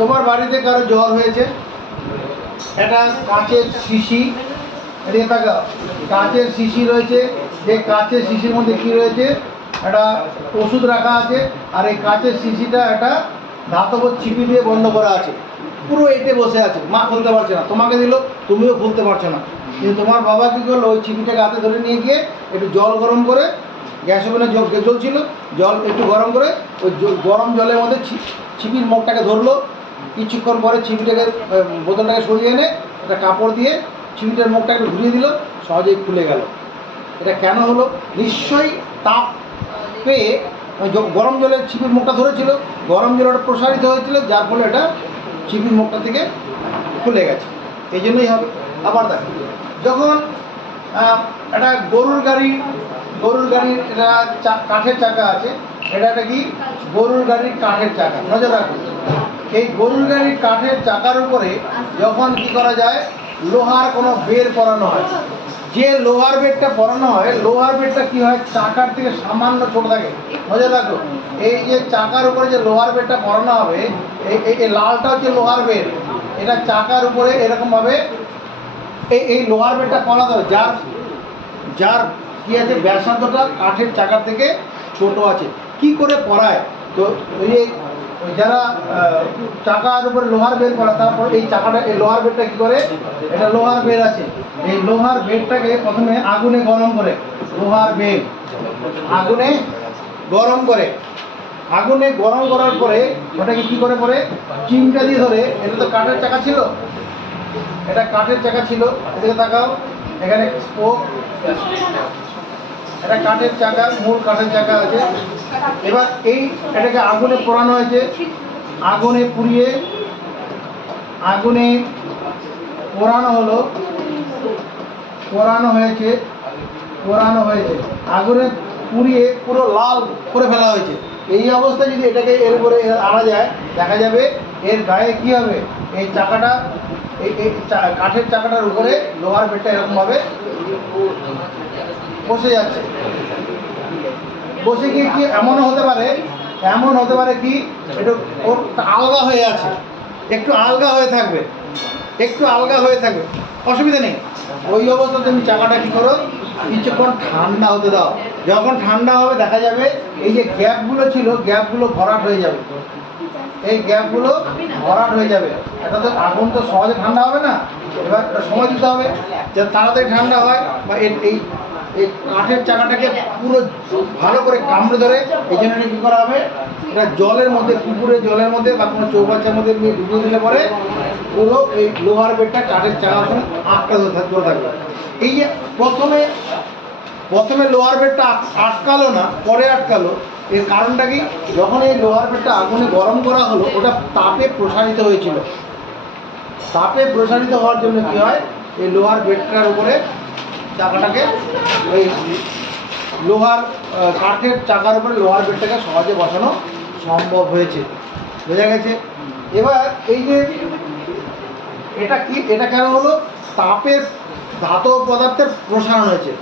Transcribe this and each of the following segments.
তোমার বাড়িতে কারো জ্বর হয়েছে, একটা কাঁচের শিশি, এদিকে তাকাও, কাঁচের শিশি রয়েছে, যে কাঁচের শিশির মধ্যে কী রয়েছে, একটা ওষুধ রাখা আছে, আর এই কাঁচের শিশিটা একটা ধাতব ছিপি দিয়ে বন্ধ করা আছে, পুরো এঁটে বসে আছে, মা খুলতে পারছে না, তোমাকে দিল তুমিও খুলতে পারছো না। কিন্তু তোমার বাবা কী করলো, ওই ছিপিটাকে হাতে ধরে নিয়ে গিয়ে একটু জল গরম করে, গ্যাস ওভেনে জল ছিল, জল একটু গরম করে ওই গরম জলের মধ্যে ছিপির মুখটাকে ধরলো, কিছুক্ষণ পরে ছিপিটাকে বোতলটাকে সরিয়ে এনে একটা কাপড় দিয়ে ছিপিটার মুখটা একটু ঘুরিয়ে দিল, সহজেই খুলে গেল। এটা কেন হলো? নিশ্চয়ই তাপ পেয়ে গরম জলের ছিপির মুখটা ধরেছিল, গরম জলটা প্রসারিত হয়েছিল, যার ফলে এটা ছিপির মুখটা থেকে খুলে গেছে, এই জন্যই হবে। আবার দেখো, যখন একটা গরুর গাড়ির এটা কাঠের চাকা আছে, এটা একটা কি গরুর গাড়ির কাঠের চাকা, নজর রাখুন। এই গরুর গাড়ির কাঠের চাকার উপরে যখন কি করা যায়, লোহার কোনো বের পরানো হয়, যে লোহার বেরটা পরানো হয়, লোহার বেরটা কি হয়, চাকার থেকে সামান্য ছোট থাকে, নজর রাখো। এই যে চাকার উপরে যে লোহার বেরটা পরানো হবে, এই লালটা হচ্ছে লোহার বের, এটা চাকার উপরে এরকমভাবে এই লোহার বেরটা পরাতে হবে, যার কি আছে, ব্যাসার্ধটা কাঠের চাকার থেকে ছোট আছে। কি করে পরায়? তো যারা চাকার উপরে লোহার বের করা, তারপর এই চাকাটা, এই লোহার বেরটা কী করে, এটা লোহার বের আছে, এই লোহার বেরটাকে প্রথমে আগুনে গরম করে, লোহার বের আগুনে গরম করার পরে ওটাকে কী করে পরে চিমটা দিয়ে ধরে, এটা তো কাঠের চাকা ছিল, এটা কাঠের চাকা ছিল, এদিকে তাকাও, এখানে স্পোক, এটা কাঠের চাকা, মূল কাঠের চাকা আছে। এবার এটাকে আগুনে পোড়ানো হয়েছে, আগুনে পোড়ানো হয়েছে, আগুনে পুড়িয়ে পুরো লাল করে ফেলা হয়েছে। এই অবস্থায় যদি এটাকে এর উপরে আনা যায়, দেখা যাবে এর গায়ে কি হবে, এই চাকাটা, এই কাঠের চাকাটার উপরে লোহার বেরটা এরকমভাবে বসে যাচ্ছে। বসে গিয়ে কি এমন হতে পারে কি, একটু আলগা হয়ে আছে, একটু আলগা হয়ে থাকবে, অসুবিধা নেই। ওই অবস্থায় তুমি চাকাটা কী করো, কিছুক্ষণ ঠান্ডা হতে দাও। যখন ঠান্ডা হবে, দেখা যাবে এই যে গ্যাপগুলো ছিল, গ্যাপগুলো ভরাট হয়ে যাবে, এটা তো আগুন তো সহজে ঠান্ডা হবে না, এবার সময় দিতে হবে যাতে তাড়াতাড়ি ঠান্ডা হয়। বা এই কাঠের চাকাটাকে পুরো ভালো করে কামড়ে ধরে, এই জন্য কী করা হবে, এটা জলের মধ্যে, পুকুরের জলের মধ্যে বা কোনো চৌবাচ্চার মধ্যে নিয়ে ডুবিয়ে দিলে পরে পুরো এই লোহার বেরটা কাঠের চাকার সঙ্গে ধরে থাকবে। এই যে প্রথমে লোহার বেরটা আটকালো না, পরে আটকালো, এর কারণটা কি, যখন এই লোহার বেরটা আগুনে গরম করা হলো, ওটা তাপে প্রসারিত হয়েছিল, তাপে প্রসারিত হওয়ার জন্য কী হয়, এই লোহার বেরটার উপরে চাকাটাকে, ওই কাঠের চাকার উপরে লোহার বেরটাকে সহজে বসানো সম্ভব হয়েছে, বোঝা গেছে? এবার এই যে এটা কেন হলো, তাপের ধাতব পদার্থের প্রসারণ হয়েছে,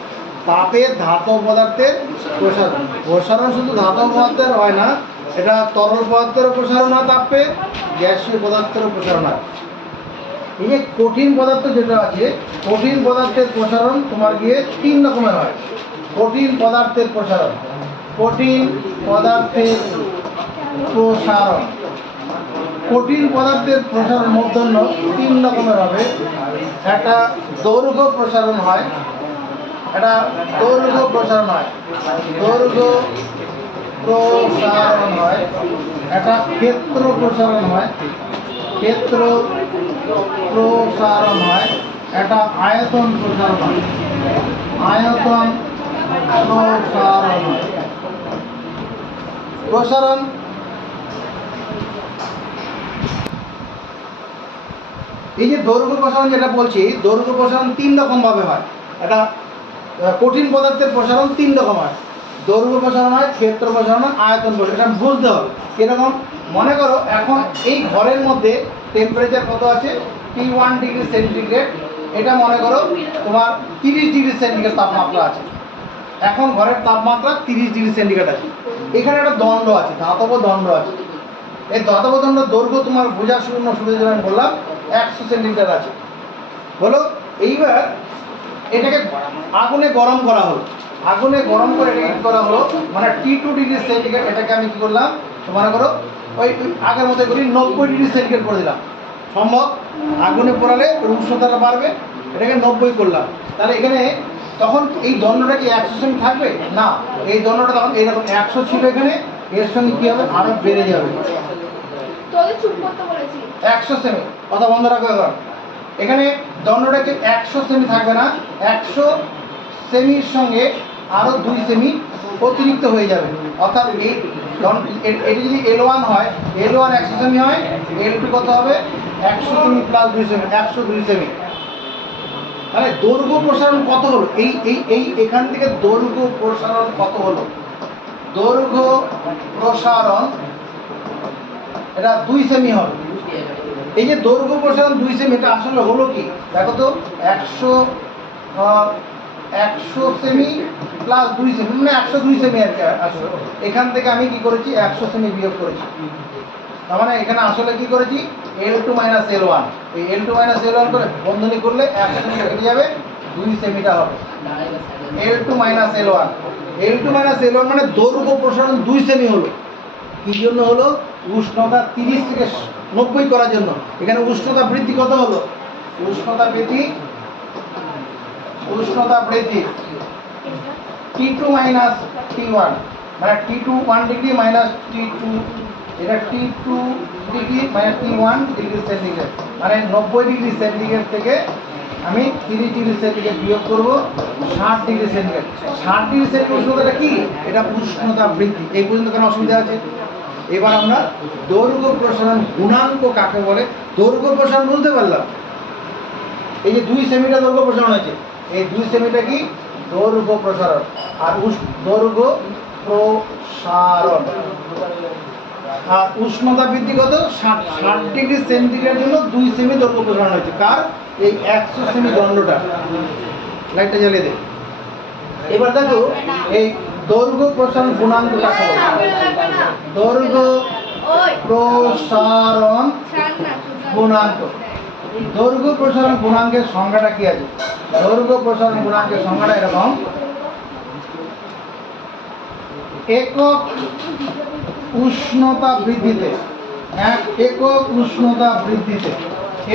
প্রসারণ শুধু ধাতব পদার্থের হয় না, এটা তরল পদার্থেরও প্রসারণ হয়, তাপে গ্যাসীয় পদার্থেরও প্রসারণ হয়। এই যে কঠিন পদার্থ যেটা আছে, কঠিন পদার্থের প্রসারণ তোমার গিয়ে 3 রকমের হয়। কঠিন পদার্থের প্রসারণ মূর্ধন্য 3 রকমের হবে। একটা দৈর্ঘ্য প্রসারণ হয়, একটা ক্ষেত্র প্রসারণ হয়, একটা আয়তন প্রসারণ হয়, প্রসারণ। এই যে দৈর্ঘ্য প্রসারণ যেটা বলছি, দৈর্ঘ্য প্রসারণ 3 রকমভাবে হয়। এটা কঠিন পদার্থের প্রসারণ 3 রকম হয়, দৈর্ঘ্য প্রসারণ হয়, ক্ষেত্র প্রসারণ হয়, আয়তন প্রসারণ। এটা বুঝতে হবে কীরকম। মনে করো এখন এই ঘরের মধ্যে টেম্পারেচার কত আছে, T1 ডিগ্রি সেন্টিগ্রেড, এটা মনে করো তোমার 30 ডিগ্রি সেন্টিগ্রেড তাপমাত্রা আছে। এখন ঘরের তাপমাত্রা 30 ডিগ্রি সেন্টিগ্রেড আছে, এখানে একটা দণ্ড আছে, ধাতব দণ্ড আছে, এই ধাতব দণ্ডের দৈর্ঘ্য তোমার বোঝার শূন্য সুবিধার জন্য আমি বললাম 100 সেন্টিমিটার আছে। বলো এইবার এটাকে আগুনে গরম করা হলো, আগুনে গরম করে এটাকে কি করা হলো, মানে T2 ডিগ্রি সেন্টিগ্রেড, এটাকে আমি কি করলাম মনে করো ওই আগের মতো করি 90 ডিগ্রি সেন্টিগ্রেড করে দিলাম। সম্ভব? আগুনে পোড়ালে উষ্ণতাটা বাড়বে, এটাকে 90 করলাম। তাহলে এখানে তখন এই দণ্ডটা কি 100 সেমি থাকবে না, এই দণ্ডটা তখন এইরকম 100 ছিল এখানে, এর সঙ্গে কি হবে আরো বেড়ে যাবে 100 সেমি। কথা বন্ধ রাখো। এখন এখানে দণ্ডটাকে 100 সেমি থাকবে না, 100 সেমির সঙ্গে আরো 2 সেমি অতিরিক্ত হয়ে যাবে। অর্থাৎ এটি যদি L1 হয়, L1 100 সেমি হয়, L2 কত হবে 100 সেমি প্লাস 2 সেমি, 102 সেমি। মানে দৈর্ঘ্য প্রসারণ কত হলো, এই এখান থেকে দৈর্ঘ্য প্রসারণ কত হলো, দৈর্ঘ্য প্রসারণ এটা 2 সেমি হবে। এই যে দৈর্ঘ্য প্রসারণ 2 সেমি, এটা আসলে হলো কি দেখো তো, 100 সেমি প্লাস 2 সেমি মানে 102 সেমি আর কি আসলে। এখান থেকে আমি কি করেছি 100 সেমি বিয়োগ করেছি, তার মানে এখানে আসলে কি করেছি L2 মাইনাস L1, এই L2 মাইনাস L1 করে বন্ধনী করলে 100 সেমি কেটে যাবে, 2 সেমিটা হবে L2 minus L1। L2 minus L1 মানে দৈর্ঘ্য প্রসারণ 2 সেমি হলো। কি জন্য হলো? উষ্ণতা 30 থেকে 90 করার জন্য। এখানে উষ্ণতা বৃদ্ধি কত হলো, উষ্ণতা বৃদ্ধি T2 মাইনাস T1, মানে T2 1 ডিগ্রি মাইনাস T2, এটা T2 degree minus T1 degree centigrade, মানে 90 ডিগ্রি সেন্টিগ্রেড থেকে আমি 30 ডিগ্রি সেন্টিগ্রেড বিয়োগ করব 60 ডিগ্রি সেন্টিগ্রেড। 60 ডিগ্রি সেন্টিগ্রেড উষ্ণতাটা কি, এটা উষ্ণতা বৃদ্ধি। এই পর্যন্ত কোনো অসুবিধা আছে? এবার আমরা দৈর্ঘ্য প্রসারণ গুণাঙ্ক কাকে বলে, দৈর্ঘ্য প্রসারণ বুঝতে পারলাম। এই যে 2 সেমিটা দৈর্ঘ্য প্রসারণ হয়েছে, এই 2 সেমিটা কি দৈর্ঘ্য প্রসারণ, আর দৈর্ঘ্য প্রসারণ। আর উষ্ণতা বৃদ্ধি কত 60 ডিগ্রি সেন্টিগ্রেড জন্য 2 সেমি দৈর্ঘ্য প্রসারণ হয়েছে। কার? এই 100 সেমি দণ্ডটা। লাইটটা জ্বালিয়ে দে। এবার দেখো এই দৈর্ঘ্য প্রসারণ গুণাঙ্ক কাকে বলে, দৈর্ঘ্য প্রসারণ গুণাঙ্ক। দৈর্ঘ্য প্রসারণ গুণাঙ্কের সংজ্ঞাটা কি আছে? দৈর্ঘ্য প্রসারণ গুণাঙ্কের সংজ্ঞাটা এরকম, একক উষ্ণতা বৃদ্ধিতে, একক উষ্ণতা বৃদ্ধিতে,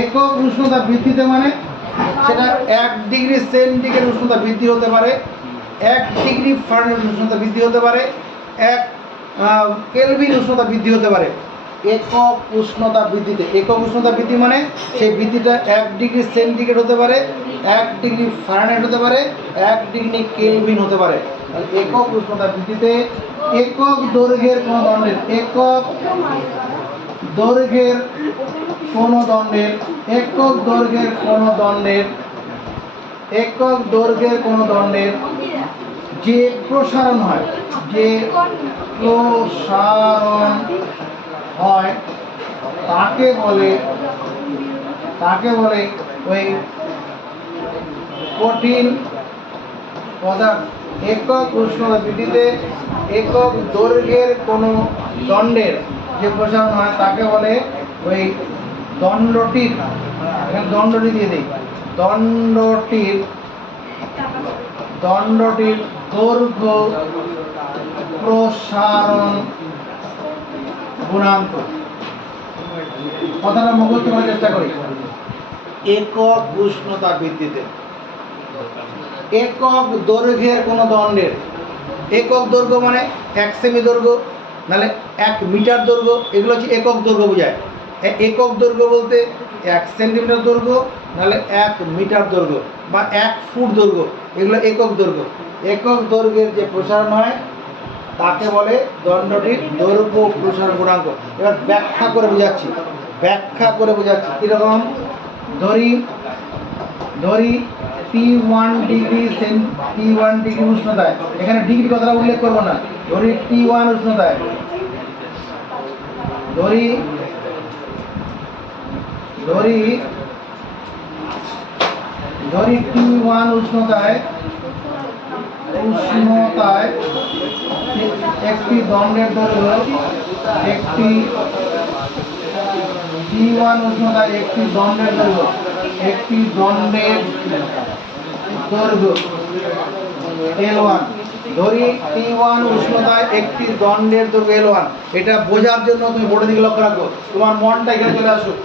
একক উষ্ণতা বৃদ্ধিতে মানে সেটা 1 ডিগ্রি সেন্টিগ্রেড উষ্ণতা বৃদ্ধি হতে পারে, 1 ডিগ্রি ফারেনহাইট উষ্ণতা বৃদ্ধি হতে পারে, 1 কেলভিন উষ্ণতা বৃদ্ধি হতে পারে। একক উষ্ণতা বৃদ্ধিতে, একক উষ্ণতা বৃদ্ধি মানে সেই বৃদ্ধিটা 1 ডিগ্রি সেন্টিগ্রেড হতে পারে, 1 ডিগ্রি ফারেনহাইট হতে পারে, 1 ডিগ্রি কেলভিন হতে পারে। তাহলে একক উষ্ণতা বৃদ্ধিতে একক দৈর্ঘ্যের কোন দণ্ডের, একক দৈর্ঘ্যের কোন দণ্ডের, একক দৈর্ঘ্যের কোন দণ্ডের, একক দৈর্ঘ্যের কোন দণ্ডের যে প্রসারণ হয়, যে প্রসারণ হয় তাকে বলে ওই কঠিন পদার্থ। একক উষ্ণতা বৃদ্ধিতে একক দৈর্ঘ্যের কোনো দণ্ডের যে প্রসারণ হয় তাকে বলে ওই দণ্ডটির, এখানে দণ্ডটি দিয়ে দিই, দণ্ডটির দৈর্ঘ্য প্রসারণ গুণাঙ্ক। কথাটা মুখস্থ করার চেষ্টা করি। একক উষ্ণতা বৃদ্ধিতে একক দৈর্ঘ্যের কোনো দণ্ডের, একক দৈর্ঘ্য মানে 1 সেমি দৈর্ঘ্য, নাহলে 1 মিটার দৈর্ঘ্য, এগুলো হচ্ছে একক দৈর্ঘ্য বোঝায়। একক দৈর্ঘ্য বলতে 1 সেন্টিমিটার দৈর্ঘ্য, নাহলে 1 মিটার দৈর্ঘ্য বা 1 ফুট দৈর্ঘ্য, এগুলো একক দৈর্ঘ্য। একক দৈর্ঘ্যের যে প্রসারণ হয় তাকে বলে দণ্ডটির দৈর্ঘ্য প্রসারণ গুণাঙ্ক। এবার ব্যাখ্যা করে বোঝাচ্ছি, কীরকম? ধরি T1 ডিগ্রি উষ্ণতায়, এখানে ডিগ্রি কথাটা উল্লেখ করবো না, ধরি T1 উষ্ণতায়, ধরি T1 উষ্ণতায় একটি দণ্ডের দৈর্ঘ্য, একটি T1 উষ্ণতা একটি দণ্ডের দৈর্ঘ্য, একটি দণ্ডের দৈর্ঘ্য L1। ধরি T1 উষ্ণতায় একটি দণ্ডের দৈর্ঘ্য L1। এটা বোঝার জন্য তুমি বোর্ডের দিকে লক্ষ্য রাখো, তোমার মনটা এখানে চলে আসুক।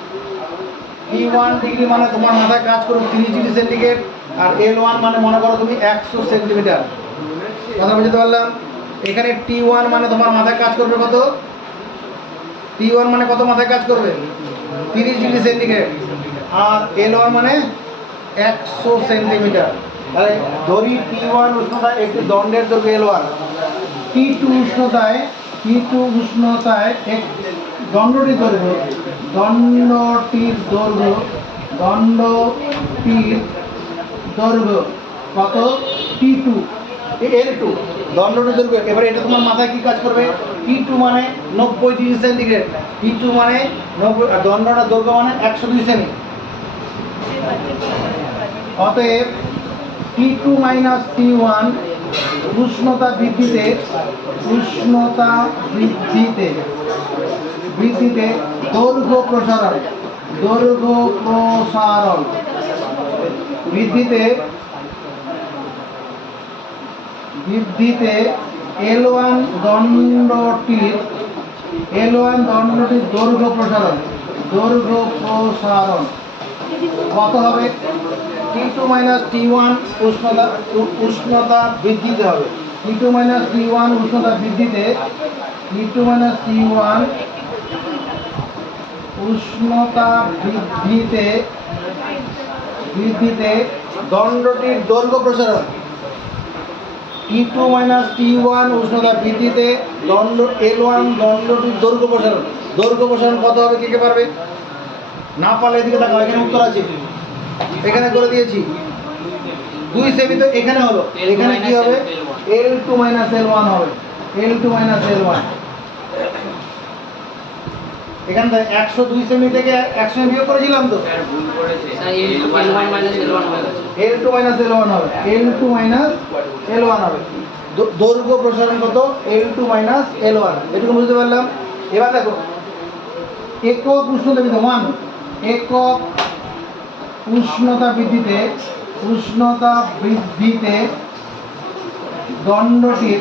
T1 ডিগ্রি মানে তোমার মাথায় কাজ করবে 30 ডিগ্রি সেন্টিগ্রেড, আর L1 মানে মনে করো তুমি 100 সেন্টিমিটার। কথা বুঝতে পারলাম? এখানে T1 মানে তোমার মাথায় কাজ করবে কত? T1 মানে কত মাথায় কাজ করবে? 30 ডিগ্রি সেন্টিগ্রেড। আর L1 মানে 100 সেন্টিমিটার। তাহলে ধরি T1 উষ্ণতায় একটি দণ্ডের দৈর্ঘ্য L1, T2 উষ্ণতায় এক দণ্ডটির দৈর্ঘ্য, দণ্ডটির দৈর্ঘ্য কত? T2 L2 দণ্ডটির দৈর্ঘ্য। এবারে এটা তোমার মাথায় কি কাজ করবে? T2 মানে 90 ডিগ্রি সেন্টিগ্রেড, T2 মানে 90, আর দণ্ডটার দৈর্ঘ্য মানে 102 সেমি। অতএব T2 মাইনাস T1 উষ্ণতা বৃদ্ধিতে দৈর্ঘ্য প্রসারণ বৃদ্ধিতে L1 দণ্ডটির দৈর্ঘ্য প্রসারণ কত হবে? T2 মাইনাস T1 উষ্ণতা বৃদ্ধিতে হবে। T2 মাইনাস T1 উষ্ণতা বৃদ্ধিতে দণ্ডটির দৈর্ঘ্য প্রসারণ। T2 মাইনাস T1 উষ্ণতা বৃদ্ধিতে L1 দণ্ডটির দৈর্ঘ্য প্রসারণ কত হবে? কে পারবে? না পারলে এদিকে দেখো, এখানে উত্তর আছে, এখানে করে দিয়েছি 2 সেমি। তো এখানে হলো, এখানে কি হবে? L2 মাইনাস L1 হবে, L2 মাইনাস L1। এখান থেকে 102 সেমি থেকে 1 সেমি বিয়োগ করেছিলাম তো, L2 মাইনাস L1 হবে। দৈর্ঘ্য প্রসারণ কত? L2 minus L1। এটুকু বুঝতে পারলাম। এবার দেখো একক উষ্ণতা বৃদ্ধি 1, একক উষ্ণতা বৃদ্ধিতে দণ্ডটির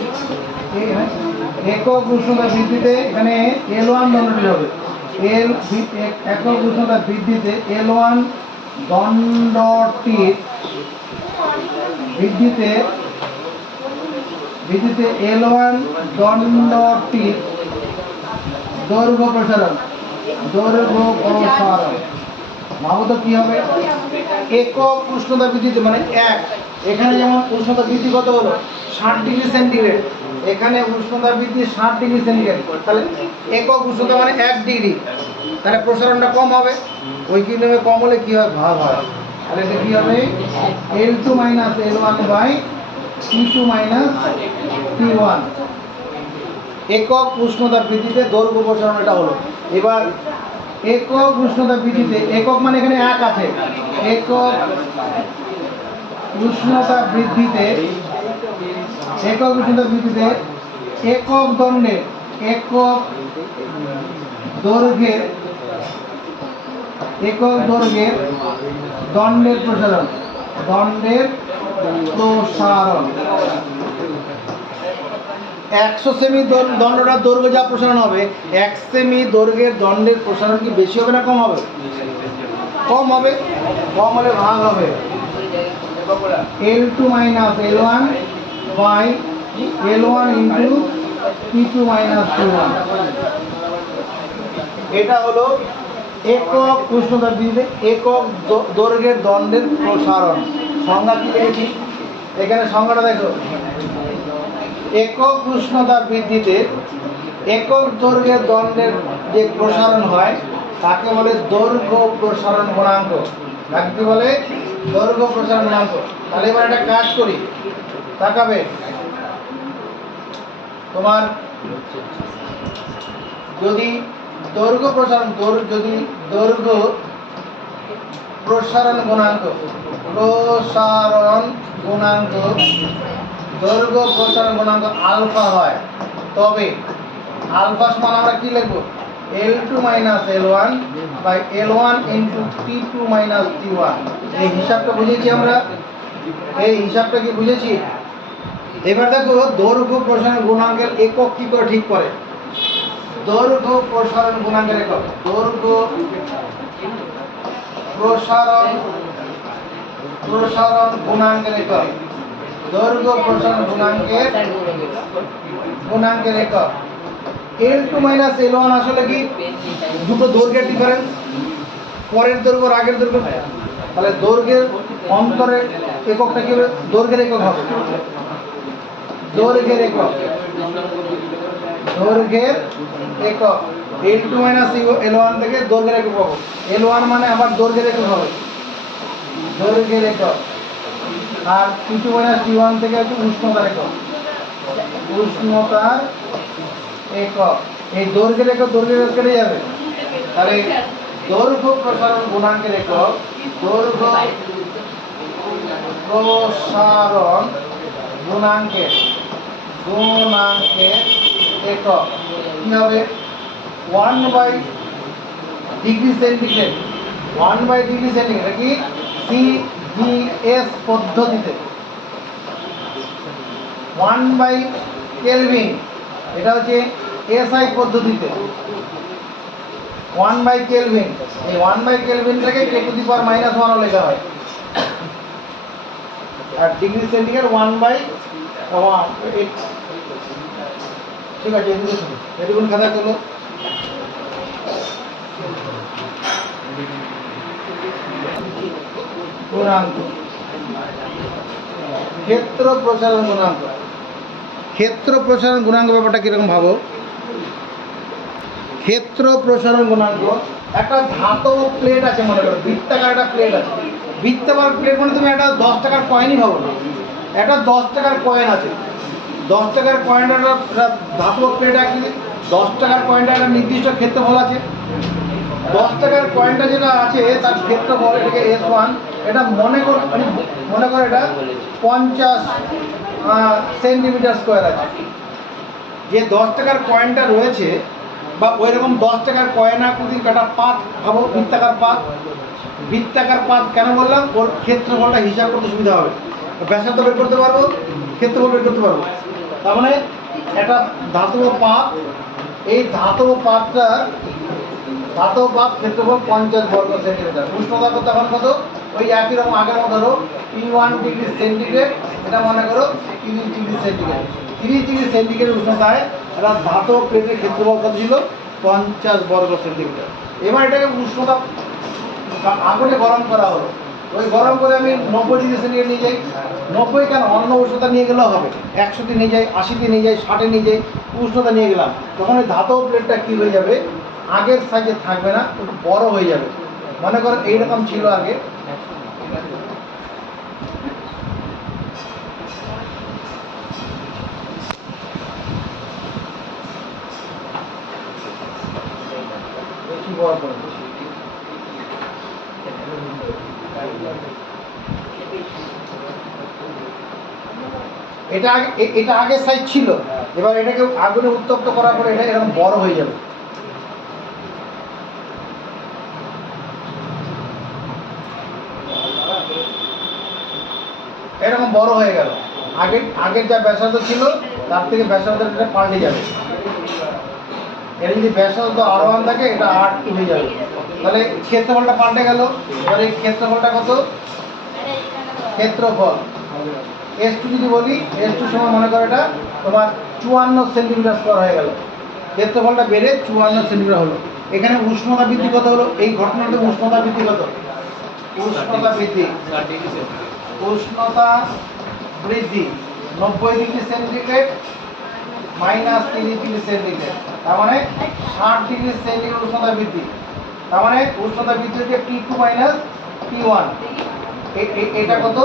একক উষ্ণতা বৃদ্ধিতে এখানে L1 দণ্ডটির হবে, একক উষ্ণতা বৃদ্ধিতে L1 দণ্ডটির L1 দণ্ডটির দৈর্ঘ্য প্রসারণ ভাবো তো কি হবে? একক উষ্ণতা বৃদ্ধিতে মানে 1, এখানে যেমন উষ্ণতা বৃদ্ধি কত হলো? 60 ডিগ্রি সেন্টিগ্রেড, এখানে উষ্ণতা বৃদ্ধি 60 ডিগ্রি সেন্টিগ্রেড। তাহলে একক উষ্ণতা মানে 1 ডিগ্রি, তাহলে প্রসারণটা কম হবে। ওই কিভাবে কম হলে কি হয়? ভাগ হয়। তাহলে এটা কি হবে? L2 minus L1 by T2 minus T1। একক উষ্ণতা বৃদ্ধিতে দৈর্ঘ্য প্রসারণ এটা হলো। এবার একক উষ্ণতা বৃদ্ধিতে, একক মানে এখানে 1 আছে, একক উষ্ণতা বৃদ্ধিতে একক দৈর্ঘ্যের দণ্ডের প্রসারণ 100 সেমি দণ্ডটার দৈর্ঘ্য যা প্রসারণ হবে, 1 সেমি দৈর্ঘ্যের দণ্ডের প্রসারণ কি বেশি হবে না কম হবে? কম হবে। কম হলে ভাগ হবে L2 minus L1 by L1 into T2 minus T1। এটা হলো একক উষ্ণতা বৃদ্ধিতে একক দৈর্ঘ্যের দণ্ডের প্রসারণ। সংজ্ঞা কি লিখেছি এখানে? সংজ্ঞাটা দেখো, একক উষ্ণতা বৃদ্ধিতে একক দৈর্ঘ্যের দণ্ডের যে প্রসারণ হয় তাকে বলে দৈর্ঘ্য প্রসারণ গুণাঙ্ক। তাকে কি বলে? দৈর্ঘ্য প্রসারণ গুণাঙ্ক। তাহলে এবার একটা কাজ করি, তাকাবে তোমার যদি দৈর্ঘ্য প্রসারণ গুণাঙ্ক দৈর্ঘ্য প্রসারণ গুণাঙ্ক আলফা হয়, তবে আলফা সমান আমরা কি লিখবো? L2 minus L1 by L1 into T2 minus T1। এই হিসাবটা বুঝেছি আমরা, এই হিসাবটা কি বুঝেছি? এবার দেখো দৈর্ঘ্য প্রসারণ গুণাঙ্কের একক কি করে ঠিক করে। দৈর্ঘ্য প্রসারণ গুণাঙ্কের একক, দৈর্ঘ্য প্রসারণ গুণাঙ্কের একক, দৈর্ঘ্য প্রসারণ গুণাঙ্কের একক। L2 মাইনাস L1 আসলে কি দুটো দৈর্ঘ্যের ডিফারেন্স, পরের দৈর্ঘ্য আর আগের দৈর্ঘ্য। তাহলে দৈর্ঘ্যের অন্তরের এককটা কি হবে? দৈর্ঘ্যের একক হবে, দৈর্ঘ্যের একক, দৈর্ঘ্যের একক। L2 মাইনাস L1 থেকে দৈর্ঘ্যের একক হবে। L1 মানে আবার দৈর্ঘ্যের একক হবে, দৈর্ঘ্যের একক। আর T2 মাইনাস T1 থেকে হচ্ছে উষ্ণতার একক, উষ্ণতার একক। এই দৈর্ঘ্যের একক দৈর্ঘ্যের একক কেটে যাবে। তাহলে দৈর্ঘ্য প্রসারণ গুণাঙ্কের একক, দৈর্ঘ্য প্রসারণ গুণাঙ্কের একক কি হবে? 1/ডিগ্রি সেন্টিগ্রেড, 1/ডিগ্রি সেন্টিগ্রেড কি CGS পদ্ধতিতে, 1/কেলভিন এটা হচ্ছে SI পদ্ধতিতে, 1/কেলভিন। এই 1/কেলভিনটাকে K⁻⁻1 লেখা হয়, আর ডিগ্রি সেন্টিগ্রেড 1/1। ঠিক আছে, এটুকু খাতা তোলো। গুণাঙ্ক, ক্ষেত্র প্রসারণ গুণাঙ্ক। ক্ষেত্র প্রসারণ গুণাঙ্ক ব্যাপারটা কিরকম ভাবো? ক্ষেত্র প্রসারণ গুণাঙ্ক, একটা ধাতব প্লেট আছে মনে করো, বৃত্তাকার একটা প্লেট আছে। বৃত্তাকার প্লেট মানে তুমি একটা 10 টাকার কয়েনই ভাবো না, একটা 10 টাকার কয়েন আছে। 10 টাকার কয়েনটা একটা ধাতব প্লেট আছে, 10 টাকার কয়েনটা একটা নির্দিষ্ট ক্ষেত্রফল আছে। 10 টাকার কয়েনটা যেটা আছে তার ক্ষেত্রফল, এটাকে S1, এটা মনে করো এটা 50 সেন্টিমিটার স্কোয়ার আছে। যে 10 টাকার কয়েনটা রয়েছে বা ওই রকম 10 টাকার কয়েন আকৃতির একটা পাত ভাবো, বৃত্তাকার পাত। বৃত্তাকার পাত কেন বললাম? ওর ক্ষেত্রফলটা হিসাব করতে সুবিধা হবে, ব্যাসার্ধ বের করতে পারবো, ক্ষেত্রফল বের করতে পারবো। তার মানে একটা ধাতব পাত, এই ধাতব পাতটার ক্ষেত্রফল 50 বর্গ সেন্টিমিটার। উষ্ণতা কত এখন কত? ওই একই রকম আগের মতো ধরো T1 ডিগ্রি সেন্টিগ্রেড, এটা মনে করো 30 ডিগ্রি সেন্টিগ্রেড। 30 ডিগ্রি সেন্টিগ্রেড উষ্ণতায় একটা ধাতব প্লেটের ক্ষেত্রফল কত ছিল? 50 বর্গ সেন্টিমিটার। এবার এটাকে উষ্ণতা আগুনে গরম করা হলো, ওই গরম করে আমি 90 ডিগ্রি সেন্টিগ্রেড নিয়ে যাই। 90 কেন, অন্য উষ্ণতা নিয়ে গেলেও হবে, 100তে নিয়ে যাই, 80তে নিয়ে যাই, 60-এ নিয়ে যাই, উষ্ণতা নিয়ে গেলাম। তখন ওই ধাতব প্লেটটা কী হয়ে যাবে? আগের সাইজে থাকবে না, একটু বড় হয়ে যাবে। মনে করো এইরকম ছিল আগে, বেশি বড় করে এটা আগের সাইজ ছিল। এবার এটাকে আগুনে উত্তপ্ত করার পরে এটা এরকম বড় হয়ে যাবে। এরকম বড় হয়ে গেল, আগের যা ব্যাসার্ধ ছিল তার থেকে ব্যাসার্ধটা পাল্টে যাবে। এর যদি ব্যাসার্ধ R1 থাকে, এটা R2 হয়ে যাবে। তাহলে ক্ষেত্রফলটা পাল্টে গেল। এবার এই ক্ষেত্রফলটা কত? ক্ষেত্রফল S2 যদি বলি, S2 সময় মনে করো এটা তোমার 54 সেন্টিমিটার স্কোয়ার হয়ে গেল। ক্ষেত্রফলটা বেড়ে 54 সেন্টিমিটার হলো। এখানে উষ্ণতা বৃদ্ধি কত হলো? এই ঘটনাতে উষ্ণতা বৃদ্ধি কত? উষ্ণতা বৃদ্ধি 90 degree centigrade minus 30 degree centigrade, তার মানে 60 ডিগ্রি সেন্টিগ্রেড উষ্ণতা বৃদ্ধি। তার মানে উষ্ণতা বৃদ্ধি হচ্ছে T2 মাইনাস T1, এটা কত?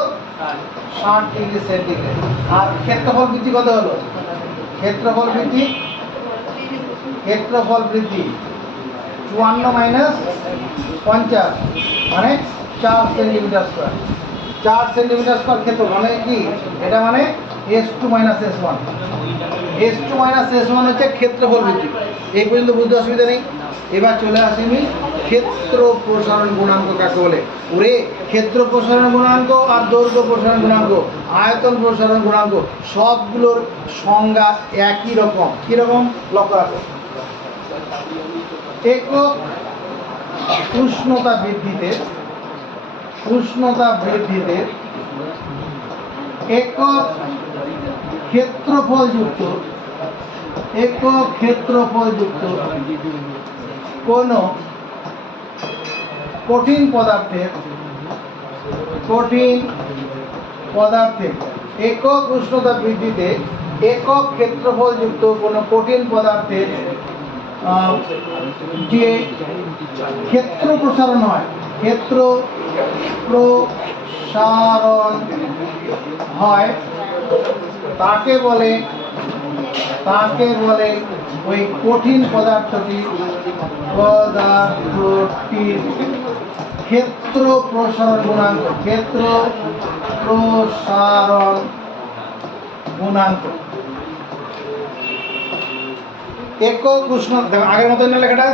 60 ডিগ্রি সেন্টিগ্রেড। আর ক্ষেত্রফল বৃদ্ধি কত হলো? ক্ষেত্রফল বৃদ্ধি 54 মাইনাস 50 মানে 4 সেন্টিমিটার স্কোয়ার। 4 সেন্টিমিটার স্কোয়ার ক্ষেত্র মানে কি? এটা মানে S2 minus S1। S2 minus S1 হচ্ছে ক্ষেত্রফল বৃদ্ধি। এই পর্যন্ত বুঝতে অসুবিধা নেই। এবার চলে আসি আমি ক্ষেত্র প্রসারণ গুণাঙ্ক কাকে বলে। ওরে ক্ষেত্র প্রসারণ গুণাঙ্ক আর দৈর্ঘ্য প্রসারণ গুণাঙ্ক, আয়তন প্রসারণ গুণাঙ্ক সবগুলোর সংজ্ঞা একই রকম। কীরকম লক্ষ্য রাখো। একক উষ্ণতা বৃদ্ধিতে একক ক্ষেত্রফলযুক্ত কোনো কঠিন পদার্থের একক উষ্ণতা বৃদ্ধিতে একক ক্ষেত্রফলযুক্ত কোনো কঠিন পদার্থের যে ক্ষেত্র প্রসারণ হয়, তাকে বলে ওই কঠিন পদার্থটির ক্ষেত্র প্রসারণ গুণাঙ্ক। একক উষ্ণ, আগের মতো না লেখাটা,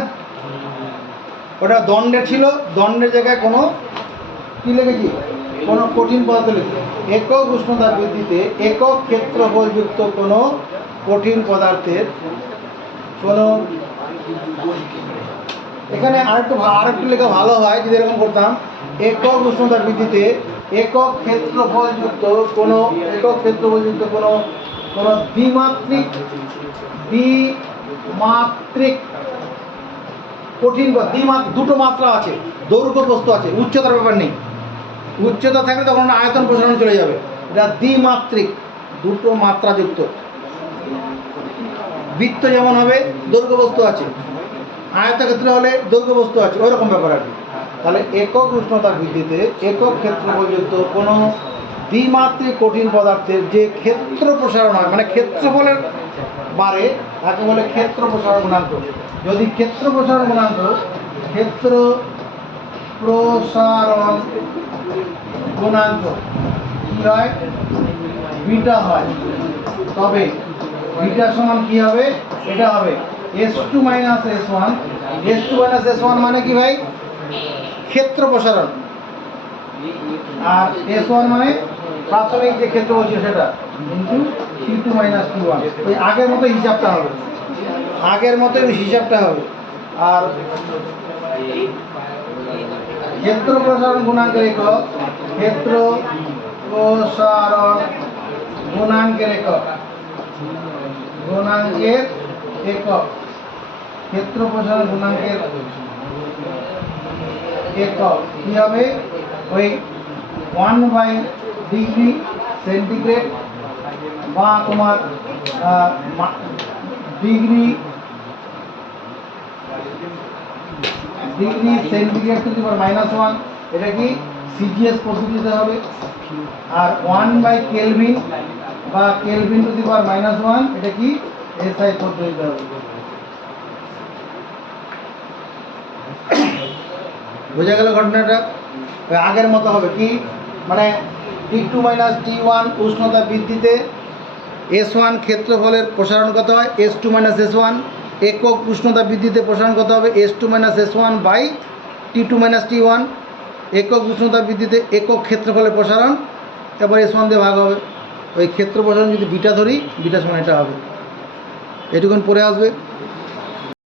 ওটা দণ্ডের ছিল, দণ্ডের জায়গায় কোনো কি লিখেছি, কোনো কঠিন পদার্থ লিখেছি। একক উষ্ণতা বৃদ্ধিতে একক ক্ষেত্রফলযুক্ত কোনো কঠিন পদার্থের কোনো, এখানে আরেকটু লেখা ভালো হয় যদি এরকম করতাম, একক উষ্ণতা বৃদ্ধিতে একক ক্ষেত্রফলযুক্ত কোনো দ্বিমাত্রিক কঠিন, দুটো মাত্রা আছে, দৈর্ঘ্য প্রস্থ আছে, উচ্চতার ব্যাপার নেই। উচ্চতা থাকলে তখন আয়তন প্রসারণ চলে যাবে। এটা দ্বিমাত্রিক, দুটো মাত্রাযুক্ত। বৃত্ত যেমন হবে দৈর্ঘ্য বস্তু আছে, আয়তক্ষেত্র হলে দৈর্ঘ্য বস্তু আছে, ওই রকম ব্যাপার আর কি। তাহলে একক উষ্ণতা বৃদ্ধিতে একক ক্ষেত্রফলযুক্ত কোনো দ্বিমাত্রিক কঠিন পদার্থের যে ক্ষেত্র প্রসারণ হয়, মানে ক্ষেত্রফলের বাড়ে, তাকে বলে ক্ষেত্র প্রসারণ গুণাঙ্ক। যদি ক্ষেত্র প্রসারণ গুণাঙ্ক কি হয়, বিটা হয়, তবে বিটা সমান কি হবে, এটা হবে S2 - S1। S2 - S1 মানে কি ভাই, ক্ষেত্র প্রসারণ, আর S1 মানে প্রাথমিক যে ক্ষেত্র বলছে সেটা, কিন্তু T2 - T1। ওই আগের মতো হিসাবটা হবে, আর ক্ষেত্র প্রসারণ গুণাঙ্কের একক, ক্ষেত্র প্রসারণ গুণাঙ্কের একক, ক্ষেত্র প্রসারণ গুণাঙ্কের একক কি হবে, ওই 1/ডিগ্রি সেন্টিগ্রেড বা তোমার ডিগ্রি সেন্টিগ্রেড টু দি পাওয়ার -1, এটা কি সিজিএস পদ্ধতিতে হবে। আর 1/কেলভিন বা কেলভিন টু দি পাওয়ার -1, এটা কি এসআই পদ্ধতিতে হবে। বোঝা গেল ঘটনাটা। আগের মতো হবে কি, মানে T2 - T1 উষ্ণতা বৃদ্ধিতে S1 ক্ষেত্রফলের প্রসারণ কত হয়, S2 - S1। একক উষ্ণতা বৃদ্ধিতে প্রসারণ কত হবে, S2 - S1 by T2 - T1। একক উষ্ণতা বৃদ্ধিতে একক ক্ষেত্রফলের প্রসারণ, তারপর S1 দিয়ে ভাগ হবে। ওই ক্ষেত্র প্রসারণ যদি বিটা ধরি, বিটা সমান এটা হবে। এটুকুন পরে আসবে।